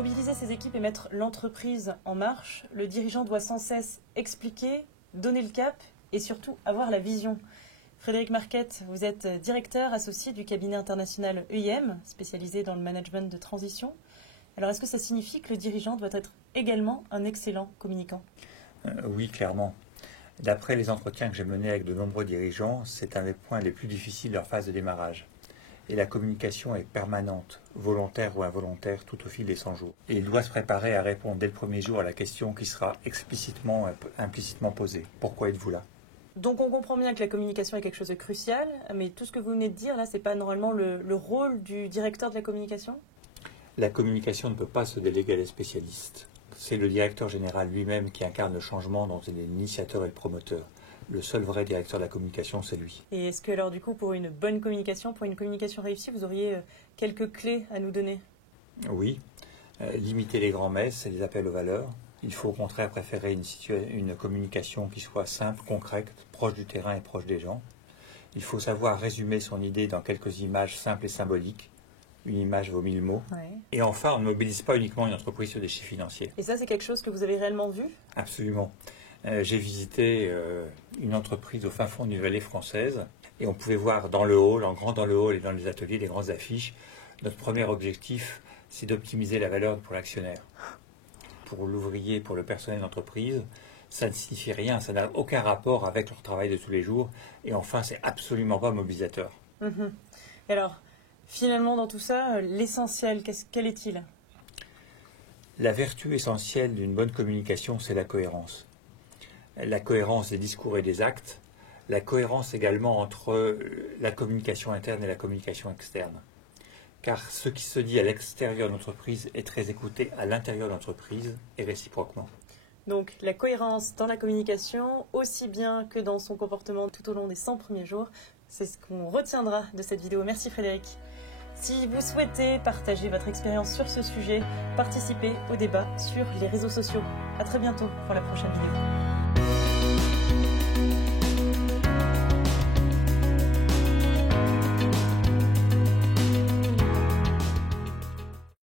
mobiliser ses équipes et mettre l'entreprise en marche, le dirigeant doit sans cesse expliquer, donner le cap et surtout avoir la vision. Frédéric Marquette, vous êtes directeur associé du cabinet international EIM, spécialisé dans le management de transition. Alors, est-ce que ça signifie que le dirigeant doit être également un excellent communicant ? Oui, clairement. D'après les entretiens que j'ai menés avec de nombreux dirigeants, c'est un des points les plus difficiles de leur phase de démarrage. Et la communication est permanente, volontaire ou involontaire, tout au fil des 100 jours. Et il doit se préparer à répondre dès le premier jour à la question qui sera explicitement, implicitement posée. Pourquoi êtes-vous là ? Donc on comprend bien que la communication est quelque chose de crucial, mais tout ce que vous venez de dire là, c'est pas normalement le rôle du directeur de la communication ? La communication ne peut pas se déléguer à des spécialistes. C'est le directeur général lui-même qui incarne le changement dont il est l'initiateur et le promoteur. Le seul vrai directeur de la communication, c'est lui. Et est-ce que alors du coup, pour une bonne communication, pour une communication réussie, vous auriez quelques clés à nous donner ? Oui. Limiter les grands-messes et les appels aux valeurs. Il faut au contraire préférer une communication qui soit simple, concrète, proche du terrain et proche des gens. Il faut savoir résumer son idée dans quelques images simples et symboliques. Une image vaut 1000 mots. Ouais. Et enfin, on ne mobilise pas uniquement une entreprise sur des chiffres financiers. Et ça, c'est quelque chose que vous avez réellement vu ? Absolument. J'ai visité une entreprise au fin fond d'une vallée française et on pouvait voir dans le hall, en grand dans le hall et dans les ateliers, des grandes affiches. Notre premier objectif, c'est d'optimiser la valeur pour l'actionnaire. Pour l'ouvrier, pour le personnel d'entreprise, ça ne signifie rien, ça n'a aucun rapport avec leur travail de tous les jours. Et enfin, c'est absolument pas mobilisateur. Et alors, finalement, dans tout ça, l'essentiel, quel est-il ? La vertu essentielle d'une bonne communication, c'est la cohérence. La cohérence des discours et des actes, la cohérence également entre la communication interne et la communication externe. Car ce qui se dit à l'extérieur de l'entreprise est très écouté à l'intérieur de l'entreprise et réciproquement. Donc la cohérence dans la communication, aussi bien que dans son comportement tout au long des 100 premiers jours, c'est ce qu'on retiendra de cette vidéo. Merci Frédéric. Si vous souhaitez partager votre expérience sur ce sujet, participez au débat sur les réseaux sociaux. À très bientôt pour la prochaine vidéo.